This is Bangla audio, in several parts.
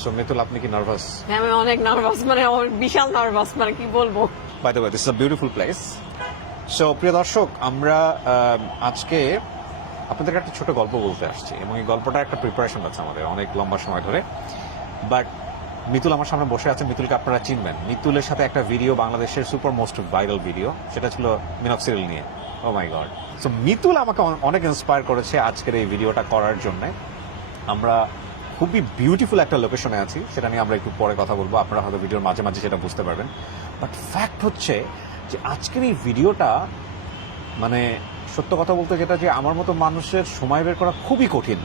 সো মিতুল, আপনি কি নার্ভাস? হ্যাঁ, আমি অনেক নার্ভাস, মানে বিশাল নার্ভাস, মানে কি বলবো। By the way, this is a beautiful place. So প্রিয় দর্শক, আমরা আজকে আপনাদেরকে একটা ছোট গল্প বলতে আসছি, এবং এই গল্পটার একটা প্রিপারেশন আছে আমাদের অনেক লম্বা সময় ধরে। বাট মিতুল আমার সামনে বসে আছে। মিতুলকে আপনারা চিনবেন। মিতুলের সাথে একটা ভিডিও, বাংলাদেশের সুপার মোস্ট ভাইরাল ভিডিও, সেটা ছিল মিনক্সিডিল নিয়ে। ও মাই গড। সো মিতুল আমাকে অনেক ইন্সপায়ার করেছে আজকের এই ভিডিওটা করার জন্য। আমরা খুবই বিউটিফুল একটা লোকেশনে আছি, সেটা নিয়ে আমরা একটু পরে কথা বলবো। আপনারা হয়তো ভিডিওর মাঝে মাঝে সেটা বুঝতে পারবেন। বাট ফ্যাক্ট হচ্ছে যে আজকের এই ভিডিওটা, মানে সত্য কথা বলতে যেটা, যে আমার মতো মানুষের সময় বের করা খুবই কঠিন।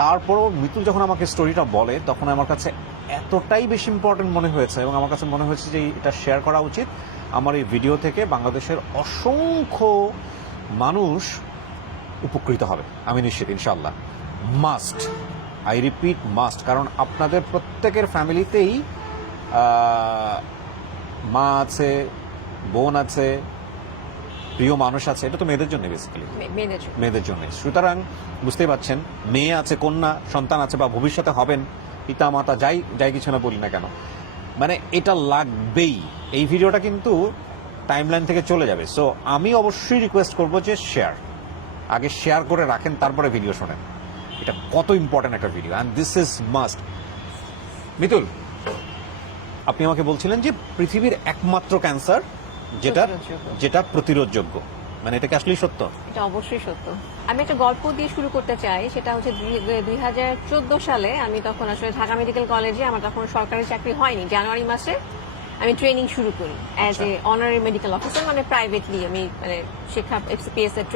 তারপরও মিতুল যখন আমাকে স্টোরিটা বলে, তখন আমার কাছে এতটাই বেশি ইম্পর্টেন্ট মনে হয়েছে, এবং আমার কাছে মনে হয়েছে যে এটা শেয়ার করা উচিত। আমার এই ভিডিও থেকে বাংলাদেশের অসংখ্য মানুষ উপকৃত হবে, আমি নিশ্চিত, ইনশাল্লাহ। মাস্ট, আই রিপিট মাস্ট, কারণ আপনাদের প্রত্যেকের ফ্যামিলিতেই মা আছে, বোন আছে, প্রিয় মানুষ আছে। এটা তো মেয়েদের জন্য, বেসিক্যালি মেয়েদের জন্য। সুতরাং বুঝতেই পারছেন, মেয়ে আছে, কন্যা সন্তান আছে, বা ভবিষ্যতে হবেন, পিতা মাতা, যাই যাই কিছু না বলি না কেন, মানে এটা লাগবেই। এই ভিডিওটা কিন্তু টাইমলাইন থেকে চলে যাবে। সো আমি অবশ্যই রিকোয়েস্ট করবো যে আগে শেয়ার করে রাখেন, তারপরে ভিডিও শোনেন। এটা কত ইম্পর্টেন্ট একটা video, and this is must. Mitul, আপনি আমাকে বলছিলেন যে পৃথিবীর একমাত্র ক্যান্সার যেটা প্রতিরোধযোগ্য, মানে এটা কি আসলেই সত্য? এটা অবশ্যই সত্য। আমি একটা গল্প দিয়ে শুরু করতে চাই। সেটা হচ্ছে 2014 সালে আমি তখন আসলে ঢাকা মেডিকেল কলেজে, আমার তখন সরকারি চাকরি হয়নি, জানুয়ারি মাসে আমি ট্রেনিং শুরু করি as a honorary medical officer, মানে প্রাইভেটলি আমি মানে শিক্ষা এফসিপিএস এর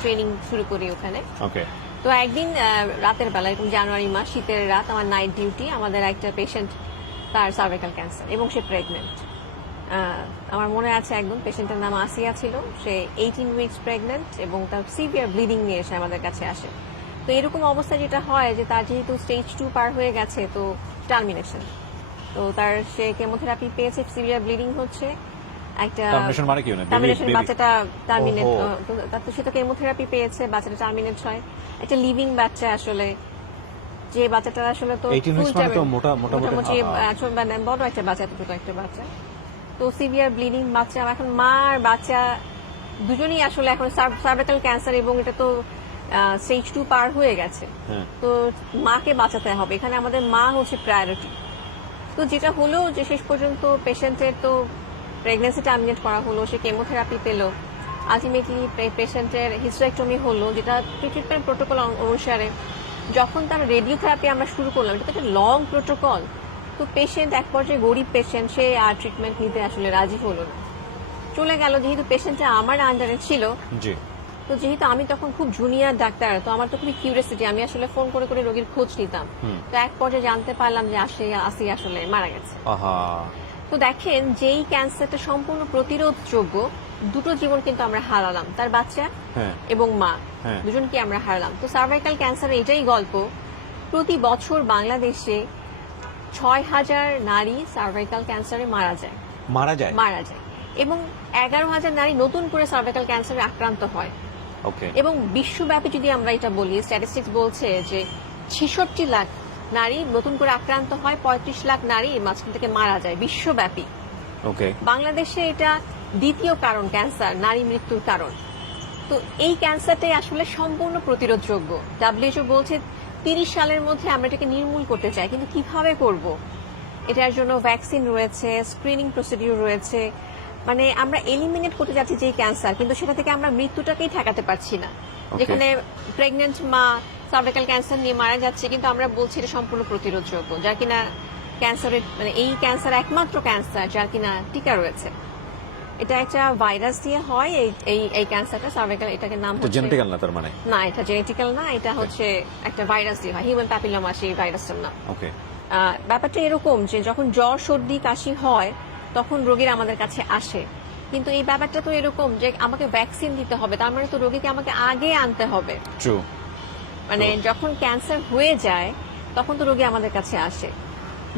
ট্রেনিং শুরু করি ওখানে। ওকে। তো একদিন রাতের বেলা, এরকম জানুয়ারি মাস, শীতের রাত, আমার নাইট ডিউটি। আমাদের একটা পেশেন্ট, তার সার্ভাইকাল ক্যান্সার, এবং সে প্রেগনেন্ট। আমার মনে আছে একদম, পেশেন্টের নাম আসিয়া ছিল। সে 18 উইকস প্রেগনেন্ট, এবং তার সিভিয়ার ব্লিডিং নিয়ে এসে আমাদের কাছে আসে। তো এরকম অবস্থায় যেটা হয় যে তার যেহেতু স্টেজ 2 পার হয়ে গেছে, তো টার্মিনেশন। তো সে কেমোথেরাপি পেয়েছে, সিভিয়ার ব্লিডিং হচ্ছে, একটা টার্মিনেশন, বাচ্চাটা টার্মিনেট। তারপর সে তো কেমোথেরাপি পেয়েছে, বাচ্চাটা টার্মিনেট হয়। একটা লিভিং বাচ্চা, আসলে যে বাচ্চাটা আসলে তো মোটামুটি বড় একটা বাচ্চা, ছোট একটা বাচ্চা। তো সিভিয়ার ব্লিডিং বাচ্চা। এখন মা আর বাচ্চা দুজনেই আসলে এখন সার্ভাইকাল ক্যান্সার, এবং এটা তো স্টেজ 2 পার হয়ে গেছে। তো মাকে বাঁচাতে হবে, এখানে আমাদের মা হচ্ছে প্রায়োরিটি। তো যেটা হলো যে শেষ পর্যন্ত পেশেন্টের তো প্রেগনেন্সি টার্মিনেট করা হলো, সে কেমোথেরাপি পেল। আলটিমেটলি পেশেন্টের হিস্টেরেক্টমি হলো, যেটা ট্রিটমেন্ট প্রোটোকল অনুসারে। যখন তার রেডিওথেরাপি আমরা শুরু করলাম, এটা তো একটা লং প্রোটোকল। তো পেশেন্ট এক পর্যায়ে, গরিব পেশেন্ট, সে আর ট্রিটমেন্ট নিতে আসলে রাজি হলো না, চলে গেল। যেহেতু পেশেন্টটা আমার আন্ডারে ছিল, তো যেহেতু আমি তখন খুব জুনিয়র ডাক্তার, তো আমার তো খুবই কিউরিয়াসিটি, আমি আসলে ফোন করে করে রোগীর খোঁজ নিতাম। তো এক পর্যায়ে জানতে পারলাম যে আসি আসলে মারা গেছে। তো দেখেন, যেই ক্যান্সারটা সম্পূর্ণ প্রতিরোধযোগ্য, দুটো জীবন কিন্তু আমরা হারালাম, তার বাচ্চা এবং মা, দুজনকে আমরা হারালাম। তো সার্ভাইকাল ক্যান্সার এটাই গল্প। প্রতি বছর বাংলাদেশে 6,000 নারী সার্ভাইকাল ক্যান্সারে মারা যায়, এবং 11,000 নারী নতুন করে সার্ভাইকাল ক্যান্সারে আক্রান্ত হয়। এবং বিশ্বব্যাপী যদি আমরা এটা বলি, স্ট্যাটিস্টিক্স বলছে যে 66 লাখ নারী নতুন করে আক্রান্ত হয়, 35 লাখ নারী মাঝখান থেকে মারা যায় বিশ্বব্যাপী। বাংলাদেশে এটা দ্বিতীয় কারণ ক্যান্সার, নারী মৃত্যুর কারণ। তো এই ক্যান্সারটাই আসলে সম্পূর্ণ প্রতিরোধযোগ্য। WHO বলছে 30 সালের মধ্যে আমরা এটাকে নির্মূল করতে চাই, কিন্তু কিভাবে করব? এটার জন্য ভ্যাকসিন রয়েছে, স্ক্রিনিং প্রসিডিউর রয়েছে, মানে আমরা এলিমিনেট করতে যাচ্ছি যে ক্যান্সার, কিন্তু সেটা থেকে আমরা মৃত্যুটাকেই ঠেকাতে পারছি না। যেখানে প্রেগনেন্ট মা সার্ভাইকাল ক্যান্সার নিয়ে মারা যাচ্ছে, কিন্তু আমরা বলছি এটা সম্পূর্ণ প্রতিরোধযোগ্য, যার কিনা ক্যান্সারের, মানে এই ক্যান্সার একমাত্র ক্যান্সার যার কিনা টিকা রয়েছে। এটা একটা ভাইরাস দিয়ে হয়, এই ক্যান্সারটা সার্ভাইকাল, এটাকে নাম হচ্ছে জেনেটিক্যাল না, তার মানে না, এটা জেনেটিক্যাল না, এটা হচ্ছে একটা ভাইরাস দিয়ে হয়, হিউম্যান প্যাপিলোমা, সেই ভাইরাসটার নাম। ব্যাপারটা এরকম যে যখন জ্বর, সর্দি, কাশি হয়, তখন রোগীরা আমাদের কাছে আসে, কিন্তু এই ব্যাপারটা তো এরকম যে আমাকে ভ্যাকসিন দিতে হবে, তার মানে তো রোগীকে আমাকে আগে আনতে হবে। মানে যখন ক্যান্সার হয়ে যায়, তখন তো রোগী আমাদের কাছে আসে।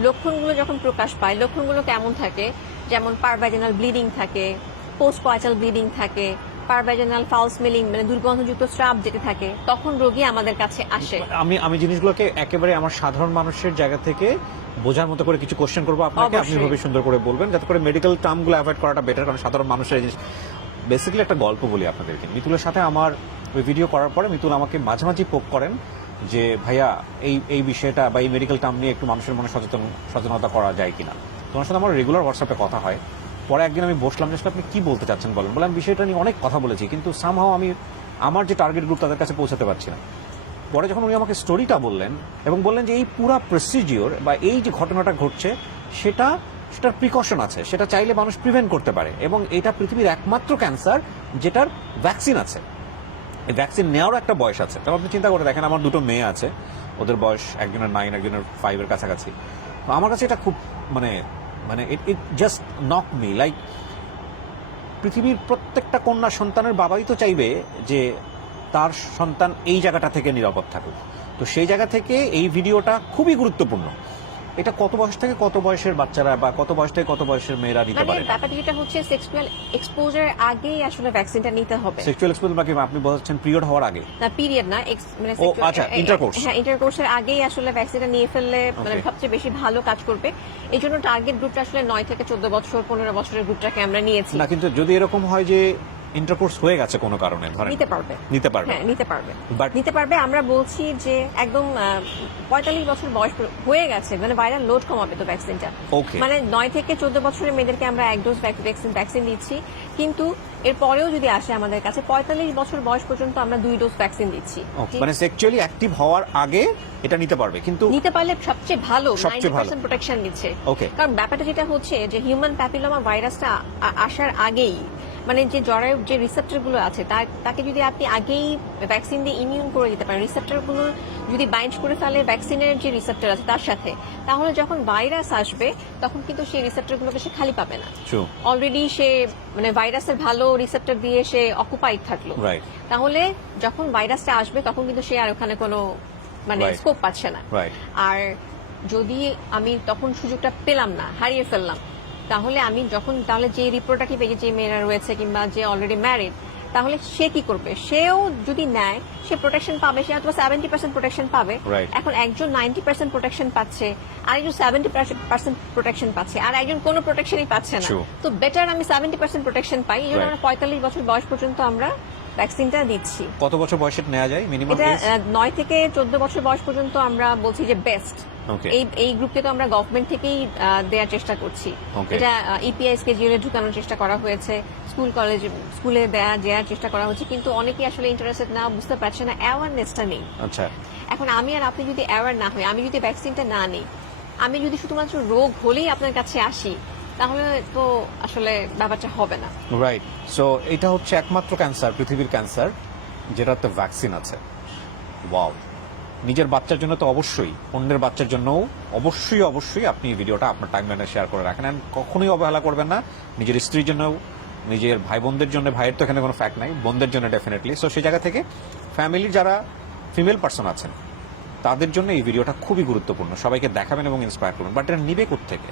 লক্ষণগুলো যখন প্রকাশ পায়, লক্ষণগুলো কেমন থাকে? যেমন পারভাইজানাল ব্লিডিং থাকে, পোস্ট কয়েটাল ব্লিডিং থাকে, আপার ভ্যাজিনাল ফাউল স্মেলিং মানে দুর্গন্ধযুক্ত স্রাব যেটা থাকে তখন রোগী আমাদের কাছে আসে। আমি জিনিসগুলোকে একেবারে আমার সাধারণ মানুষের জায়গা থেকে বোঝার মতো করে কিছু কোশ্চেন করবো আপনাকে, আপনি অবশ্যই। খুবই সুন্দর করে বলবেন যাতে করে মেডিকেল টার্মগুলো অ্যাভয়েড করাটা বেটার, কারণ সাধারণ মানুষের এই জিনিস বেসিক্যালি একটা গল্প বলি আপনাদেরকে। মিতুলের সাথে আমার ওই ভিডিও করার পরে মিতুল আমাকে মাঝে মাঝে পোক করেন যে ভাইয়া এই বিষয়টা বা এই মেডিকেল টার্ম নিয়ে একটু মানুষের মনে সচেতনতা করা যায় কিনা। তোমার সাথে আমার রেগুলার হোয়াটসঅ্যাপে কথা হয়। পরে একদিন আমি বসলাম যে আসলে আপনি কি বলতে চাচ্ছেন বলেন, বলে আমি বিষয়টা নিয়ে অনেক কথা বলেছি কিন্তু সামহাও আমি আমার যে টার্গেট গ্রুপ তাদের কাছে পৌঁছাতে পারছি না। পরে যখন উনি আমাকে স্টোরিটা বললেন এবং বললেন যে এই পুরা প্রসিডিওর বা এই যে ঘটনাটা ঘটছে সেটার প্রিকশন আছে, সেটা চাইলে মানুষ প্রিভেন্ট করতে পারে এবং এটা পৃথিবীর একমাত্র ক্যান্সার যেটার ভ্যাকসিন আছে। এই ভ্যাকসিন নেওয়ারও একটা বয়স আছে। তবে আপনি চিন্তা করে দেখেন, আমার দুটো মেয়ে আছে, ওদের বয়স একজনের 9 একজনের 5 এর কাছাকাছি। তো আমার কাছে এটা খুব মানে it just knock me like পৃথিবীর প্রত্যেকটা কন্যা সন্তানের বাবাই তো চাইবে যে তার সন্তান এই জায়গাটা থেকে নিরাপদ থাকুক। তো সেই জায়গা থেকে এই ভিডিওটা খুবই গুরুত্বপূর্ণ। এটা কত বয়স থেকে কত বয়সের বাচ্চারা বা কত বয়স থেকে কত বয়সের মেয়েরা নিতে মানে পারে? ব্যাপারটা যেটা হচ্ছে সেক্সুয়াল এক্সপোজার আগেই আসলে ভ্যাকসিনটা নিতে হবে। সেক্সুয়াল এক্সপোজার বা কি আপনি বলছেন পিরিয়ড হওয়ার আগে? না পিরিয়ড না, মানে ও আচ্ছা, ইন্টারকোর্স। হ্যাঁ, ইন্টারকোর্সের আগেই আসলে ভ্যাকসিনটা নিয়ে ফেললে মানে Okay. সবচেয়ে বেশি ভালো কাজ করবে। এই জন্য টার্গেট গ্রুপটা আসলে 9 থেকে 14 বছর 15 বছরের গ্রুপটাকে আমরা নিয়েছি। না কিন্তু যদি এরকম হয় যে ইন্টারকোর্স হয়ে গেছে কোনো কারণে, ধরেন নিতে পারবে। হ্যাঁ নিতে পারবে, But- নিতে পারবে। আমরা বলছি যে একদম 45 বছর বয়স হয়ে গেছে মানে ভাইরাল লোড কমাবে তো ভ্যাকসিনটা। Okay. মানে 9 থেকে 14 বছরের মেয়েদেরকে আমরা এক ডোজ ভ্যাকসিন দিচ্ছি, কিন্তু এর পরেও যদি আসে আমাদের কাছে 45 বছর বয়স পর্যন্ত আমরা 2 ডোজ ভ্যাকসিন দিচ্ছি। মানে সেক্সুয়ালি অ্যাক্টিভ হওয়ার আগে এটা নিতে পারবে, কিন্তু নিতে পারলে সবচেয়ে ভালো, সবচেয়ে ভালো। 90% প্রোটেকশন দিচ্ছে। Okay. কারণ ব্যাপারটা যেটা হচ্ছে যে হিউম্যান প্যাপিলোমা ভাইরাসটা আসার আগেই মানে যে জ্বরের যে রিসেপ্টর গুলো আছে তাকে যদি আপনি আগেই ভ্যাকসিন দিয়ে ইমিউন করে দিতে পারেন, রিসেপ্টর গুলো যদি বাইন্ড করে ফেলে ভ্যাকসিনের যে রিসেপ্টর আছে তার সাথে, তাহলে যখন ভাইরাস আসবে তখন কিন্তু সেই রিসেপ্টর গুলোকে সে খালি পাবে না। True. অলরেডি সে মানে ভাইরাসের ভালো রিসেপ্টর দিয়ে সে অকুপাইড থাকলো। Right. তাহলে যখন ভাইরাসটা আসবে তখন কিন্তু সে আর ওখানে কোনো মানে Right. স্কোপ পাচ্ছে না। Right. আর যদি আমি তখন সুযোগটা পেলাম না, হারিয়ে ফেললাম, তাহলে আমি তাহলে যে রিপ্রোডাক্টিভ এজে যে মেয়েরা রয়েছে কিংবা যে অলরেডি ম্যারিড, তাহলে সে কি করবে? সেও যদি নেয় সে প্রোটেকশন পাবে, সে হয়তো 70% প্রোটেকশন পাবে। Right. এখন একজন 90% প্রোটেকশন পাচ্ছে, আরেকজন 70% প্রোটেকশন পাচ্ছে, আর একজন কোনো প্রোটেকশনই পাচ্ছে না। True. তো বেটার আমি 70% প্রোটেকশন পাই, এই জন্য Right. আমরা 45 বছর বয়স পর্যন্ত আমরা ভ্যাকসিনটা দিচ্ছি। কত বছর বয়সে নেওয়া যায় মিনিমাম? এটা 9 থেকে 14 বছর বয়স পর্যন্ত আমরা বলছি যে বেস্ট। Okay. এই গ্রুপকে তো আমরা গভর্নমেন্ট থেকেই দেওয়ার চেষ্টা করছি। Okay. এটা ইপিআই স্কেডিউলে ঢুকানোর চেষ্টা করা হয়েছে, স্কুলে দেওয়ার চেষ্টা করা হচ্ছে, কিন্তু অনেকেই আসলে ইন্টারেস্টেড না, বুঝতে পারছে না, অ্যাওয়ারনেসটা নেই। আচ্ছা, এখন আমি আর আপনি যদি অ্যাওয়ার না হই, আমি যদি ভ্যাকসিনটা না নিই, আমি যদি শুধুমাত্র রোগ হলেই আপনার কাছে আসি, তাহলে তো আসলে ব্যাপারটা হবে না। রাইট। সো এটা হচ্ছে একমাত্র ক্যান্সার, পৃথিবীর ক্যান্সার যেটাতে ভ্যাকসিন আছে। ওয়াও। নিজের বাচ্চার জন্য তো অবশ্যই, অন্যের বাচ্চার জন্যও অবশ্যই আপনি এই ভিডিওটা আপনার টাইমলাইনে শেয়ার করে রাখেন। And কখনোই অবহেলা করবেন না নিজের স্ত্রীর জন্যও, নিজের ভাই বোনদের জন্য। ভাইয়ের তো এখানে কোনো ফ্যাক্ট নাই, বোনদের জন্য ডেফিনেটলি। সো সেই জায়গা থেকে ফ্যামিলির যারা ফিমেল পার্সন আছেন তাদের জন্য এই ভিডিওটা খুবই গুরুত্বপূর্ণ। সবাইকে দেখাবেন এবং ইন্সপায়ার করবেন। বাট এটা নিবে কোত্থেকে?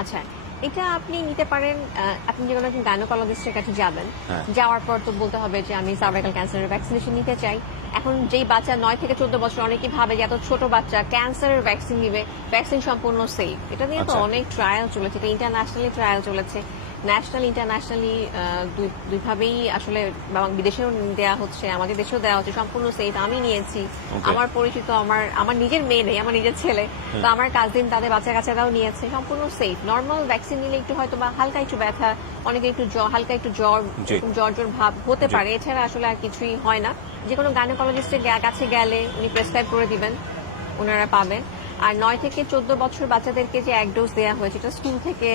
আচ্ছা, এটা আপনি নিতে পারেন, আপনি যে কোনো একজন গাইনোকোলজিস্টের কাছে যাবেন, হ্যাঁ। যাওয়ার পর তো বলতে হবে যে আমি সার্ভাইকাল ক্যান্সারের ভ্যাকসিনেশন নিতে চাই। এখন যেই বাচ্চা 9 থেকে 14 বছর, অনেকেই ভাবে যে এত ছোট বাচ্চা ক্যান্সারের ভ্যাকসিন নিবে, ভ্যাকসিন সম্পূর্ণ সেফ। এটা নিয়ে তো আচ্ছা। অনেক ট্রায়াল চলেছে, এটা ইন্টারন্যাশনালি ট্রায়াল চলেছে, ন্যাশনাল ইন্টারন্যাশনালি দুইভাবেই আসলে বিদেশেও দেওয়া হচ্ছে, আমাদের দেশেও দেওয়া হচ্ছে, সম্পূর্ণ সেফ। আমি নিয়েছি, Okay. আমার পরিচিত, আমার নিজের মেয়ে নেই, আমার নিজের ছেলে, তো আমার কাজিন তাদের বাচ্চা কাচ্চারাও নিয়েছে, সম্পূর্ণ সেফ। নর্মাল ভ্যাকসিন নিলে একটু হয়তো বা হালকা একটু ব্যথা, অনেকে একটু হালকা একটু জ্বর, জি। জ্বর ভাব হতে জি। পারে, এছাড়া আসলে আর কিছুই হয় না। যে কোনো গাইনোকোলজিস্টের কাছে গেলে উনি প্রেসক্রাইব করে দিবেন, ওনারা পাবেন। আর 9 থেকে 14 বছর বাচ্চাদেরকে যে এক ডোজ দেওয়া হয়েছে, এটা স্কুল থেকে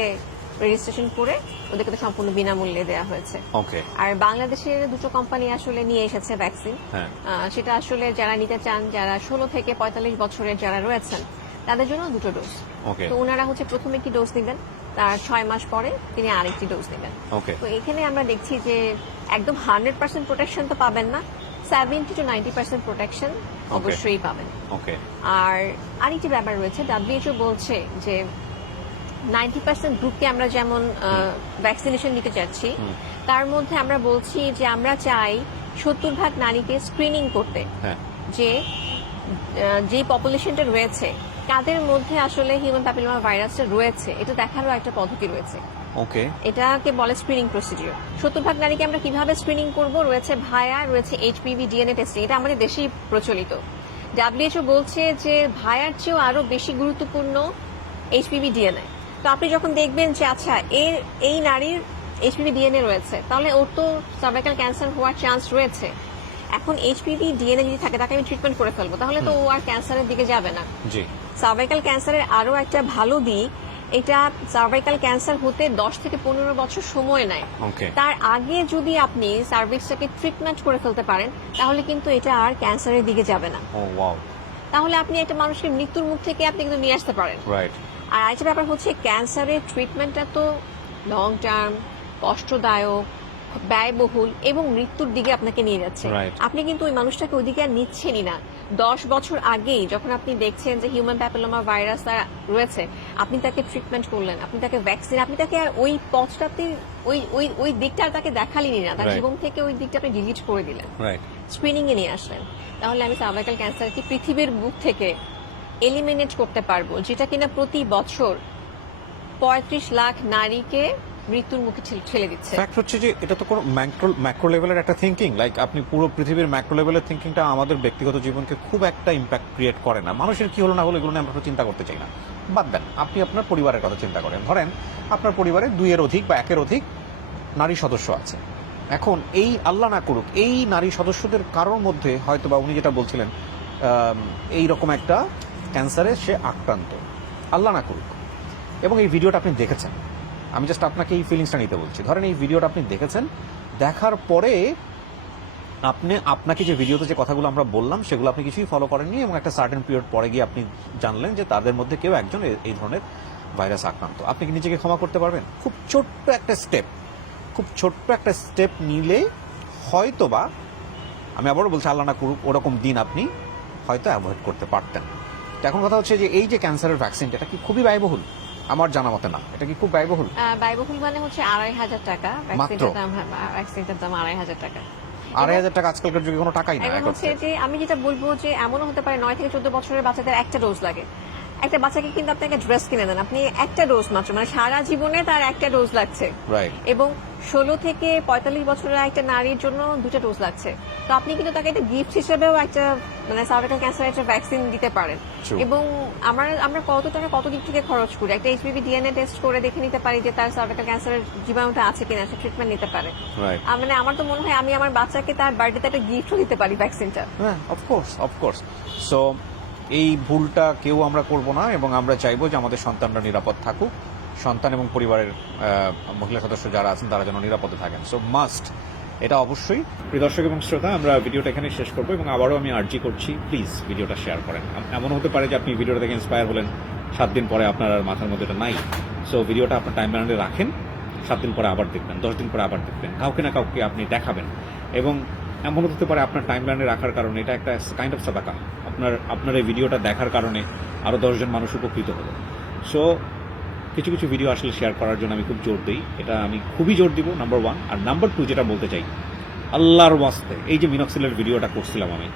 রেজিস্ট্রেশন করে ওদেরকে তো সম্পূর্ণ বিনামূল্যে দেওয়া হয়েছে। ওকে। আর বাংলাদেশের দুটো কোম্পানি আসলে নিয়ে এসেছে ভ্যাকসিন। হ্যাঁ। সেটা আসলে যারা নিতে চান, যারা 16 থেকে 45 বছরের যারা রয়েছেন, তাদের জন্য দুটো ডোজ। ওকে। তো ওনারা হচ্ছে প্রথমে একটি ডোজ নেবেন, তার 6 মাস পরে তিনি আরেকটি ডোজ নেবেন। ওকে। তো এখানে আমরা দেখছি যে একদম 100% প্রোটেকশন তো পাবেন না, 70 to 90% প্রোটেকশন অবশ্যই পাবেন। ওকে। আর আরেকটি ব্যাপার রয়েছে, WHO বলছে যে 90% গ্রুপকে আমরা যেমন ভ্যাকসিনেশন দিতে চাচ্ছি, তার মধ্যে আমরা বলছি যে আমরা চাই 70% নারীকে স্ক্রিনিং করতে, হ্যাঁ যে পপুলেশনটা রয়েছে কাদের মধ্যে আসলে হিউম্যান প্যাপিলোমা ভাইরাসটা রয়েছে এটা দেখারও একটা পদ্ধতি রয়েছে। ওকে এটাকে বলে স্ক্রিনিং প্রসিডিওর। 70% নারীকে আমরা কিভাবে স্ক্রিনিং করব, রয়েছে ভায়া, রয়েছে এইচপিভি ডিএনএ টেস্টিং। এটা আমাদের দেশেই প্রচলিত। WHO বলছে যে ভায়ার চেয়েও আরো বেশি গুরুত্বপূর্ণ এইচপিভি ডিএনএ। তো আপনি যখন দেখবেন যে আচ্ছা এই নারীর এইচপিভি ডিএনএ রয়েছে, তাহলে ওর তো সার্ভাইকাল ক্যান্সার হওয়ার চান্স রয়েছে। এখন এইচপিভি ডিএনএ যদি থাকে তাকে আমি ট্রিটমেন্ট করে ফেলবো, তাহলে তো ও আর ক্যান্সারের দিকে যাবে না। জি সার্ভাইকাল ক্যান্সারের আরো একটা ভালো দিক, এটা সার্ভাইকাল ক্যান্সার হতে 10 থেকে 15 বছর সময় নেয়। ওকে তার আগে যদি আপনি সার্ভিক্সটাকে ট্রিটমেন্ট করে ফেলতে পারেন তাহলে কিন্তু এটা আর ক্যান্সারের দিকে যাবে না। ও ওয়াও তাহলে আপনি একটা মানুষকে মৃত্যুর মুখ থেকে আপনি কিন্তু নিয়ে আসতে পারেন। রাইট আর আরেকটা ব্যাপার হচ্ছে ক্যান্সারের ট্রিটমেন্টটা তো লং টার্ম, কষ্টদায়ক, ব্যয়বহুল এবং মৃত্যুর দিকে আপনাকে নিয়ে যাচ্ছে। Right. আপনি কিন্তু ওই মানুষটাকে ওইদিকে আর নিচ্ছেনই না। 10 বছর আগেই যখন আপনি দেখছেন যে হিউম্যান প্যাপিলোমা ভাইরাস রয়েছে, আপনি তাকে ট্রিটমেন্ট করলেন, আপনি তাকে ভ্যাকসিন, আপনি তাকে আর ওই পথটাতে ওই দিকটা আর তাকে দেখালেনই না, তার Right. জীবন থেকে ওই দিকটা আপনি ডিলিট করে দিলেন, রাইট স্ক্রিনিং এ নিয়ে আসলেন। তাহলে আমি সার্ভাইকাল ক্যান্সারকে পৃথিবীর বুক থেকে এলিমিনেট করতে পারবো, যেটা কিনা প্রতি বছর 35 লাখ নারীকে মৃত্যুর মুখে ঠেলে দিচ্ছে। ফ্যাক্ট হচ্ছে যে এটা তো কোনো ম্যাক্রো লেভেলের একটা থিঙ্কিং, লাইক আপনি পুরো পৃথিবীর ম্যাক্রো লেভেলের থিঙ্কিংটা আমাদের ব্যক্তিগত জীবনকে খুব একটা ইম্প্যাক্ট ক্রিয়েট করে না। মানুষের কি হলো না হলো এগুলো নিয়ে আমরা চিন্তা করতে চাই না, বাদ দেন। আপনি আপনার পরিবারের কথা চিন্তা করেন। ধরেন আপনার পরিবারে 2 অধিক বা 1 অধিক নারী সদস্য আছে। এখন এই আল্লাহ না করুক এই নারী সদস্যদের কারোর মধ্যে হয়তো বা উনি যেটা বলছিলেন এই রকম একটা ক্যান্সারে সে আক্রান্ত, আল্লাহ না করুক, এবং এই ভিডিওটা আপনি দেখেছেন। আমি জাস্ট আপনাকে এই ফিলিংসটা নিতে বলছি। ধরেন এই ভিডিওটা আপনি দেখেছেন, দেখার পরে আপনাকে যে ভিডিওতে যে কথাগুলো আমরা বললাম সেগুলো আপনি কিছুই ফলো করেননি, এবং একটা সার্টেন পিরিয়ড পরে গিয়ে আপনি জানলেন যে তাদের মধ্যে কেউ একজন এই ধরনের ভাইরাস আক্রান্ত। আপনি কি নিজেকে ক্ষমা করতে পারবেন? খুব ছোট্ট একটা স্টেপ নিলে হয়তোবা, আমি আবারও বলছি আল্লাহ না করুক, ওরকম দিন আপনি হয়তো অ্যাভয়েড করতে পারতেন। তো এখন কথা হচ্ছে যে এই যে ক্যান্সারের ভ্যাকসিনটা, এটা কি খুবই ব্যয়বহুল? আমার জানা মতে না। এটা কি খুব ব্যয়বহুল? ব্যয়বহুল মানে হচ্ছে 2,500 টাকা ভ্যাকসিনের দাম। ভ্যাকসিনের দাম 2,500 টাকা। 2,500 টাকা আজকালকার যুগে কোনো টাকাই না। এখন হচ্ছে যে আমি যেটা বলবো যে এমনও হতে পারে 9 থেকে 14 বছরের বাচ্চাদের একটা ডোজ লাগে। একটা বাচ্চাকে কিন্তু আপনি একটা ড্রেস কিনে দেন, আপনি একটা ডোজ মাত্র, মানে সারা জীবনে তার একটা ডোজ লাগছে। রাইট। এবং 16 থেকে 45 বছরের একটা নারীর জন্য 2টা ডোজ লাগছে। তো আপনি কিন্তু তাকে একটা গিফট হিসেবেও একটা মানে সার্ভাইকাল ক্যান্সারের একটা ভ্যাকসিন দিতে পারেন। True. এবং আমরা কত টাকা কত দিক থেকে খরচ করি, একটা এইচপিভি ডিএনএ টেস্ট করে দেখে নিতে পারি যে তার সার্ভাইকাল ক্যান্সারের জীবাণুটা আছে কিনা, সে ট্রিটমেন্ট নিতে পারে। রাইট। মানে আমার তো মনে হয় আমি আমার বাচ্চাকে তার বার্থডেতে একটা গিফটও দিতে পারি ভ্যাকসিনটা। হ্যাঁ, অফকোর্স। সো এই ভুলটা কেউ আমরা করব না, এবং আমরা চাইবো যে আমাদের সন্তানরা নিরাপদ থাকুক। সন্তান এবং পরিবারের মহিলা সদস্য যারা আছেন তারা যেন নিরাপদে থাকেন। সো মাস্ট, এটা অবশ্যই। প্রিয় দর্শক এবং শ্রোতা, আমরা ভিডিওটা এখানে শেষ করবো, এবং আবারও আমি আর্জি করছি, প্লিজ ভিডিওটা শেয়ার করেন। এমন হতে পারে যে আপনি ভিডিওটা দেখে ইন্সপায়ার হলেন, 7 দিন পরে আপনার আর মাথার মধ্যে এটা নাই। সো ভিডিওটা আপনার টাইম লাইনে রাখেন, 7 দিন পরে আবার দেখবেন, 10 দিন পরে আবার দেখবেন, কাউকে না কাউকে আপনি দেখাবেন। এবং এমন হতে পারে আপনার টাইম লাইনে রাখার কারণে এটা একটা কাইন্ড অফ সাদাকা, আপনার এই ভিডিওটা দেখার কারণে আরও 10 জন মানুষ উপকৃত হলো। সো কিছু কিছু ভিডিও আসলে শেয়ার করার জন্য আমি খুব জোর দিই, এটা আমি খুবই জোর দিব, নাম্বার 1। আর নাম্বার 2 যেটা বলতে চাই, আল্লাহর ওয়াস্তে এই যে মিনক্সিলের ভিডিওটা করছিলাম আমি,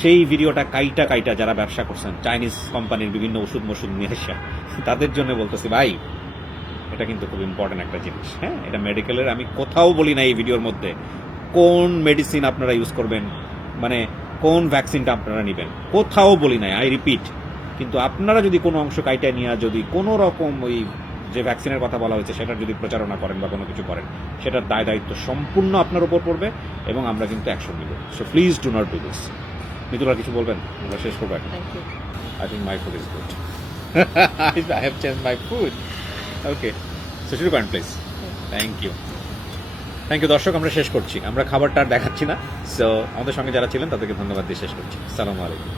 সেই ভিডিওটা কাইটা যারা ব্যবসা করছেন চাইনিজ কোম্পানির বিভিন্ন ওষুধ নিয়ে এসে, তাদের জন্য বলতেছি ভাই এটা কিন্তু খুব ইম্পর্টেন্ট একটা জিনিস। হ্যাঁ, এটা মেডিকেলের, আমি কোথাও বলি না এই ভিডিওর মধ্যে কোন মেডিসিন আপনারা ইউজ করবেন, মানে কোন ভ্যাকসিনটা আপনারা নেবেন, কোথাও বলি নাই, আই রিপিট। কিন্তু আপনারা যদি কোনো অংশ কাইটা নিয়ে যদি কোনো রকম ওই যে ভ্যাকসিনের কথা বলা হয়েছে সেটার যদি প্রচারণা করেন বা কোনো কিছু করেন, সেটার দায়িত্ব সম্পূর্ণ আপনার উপর পড়বে, এবং আমরা কিন্তু অ্যাকশন নিব। So please do not do this. Mitula কিছু বলবেন? আমরা শেষ করবো এখন। Thank you. I think my food is good. I have changed my food. Okay. So শুরু করেন প্লিজ। থ্যাংক ইউ দর্শক, আমরা শেষ করছি। আমরা খাবারটা আর দেখাচ্ছি না। সো আমাদের সঙ্গে যারা ছিলেন তাদেরকে ধন্যবাদ দিয়ে শেষ করছি। আসসালামু আলাইকুম।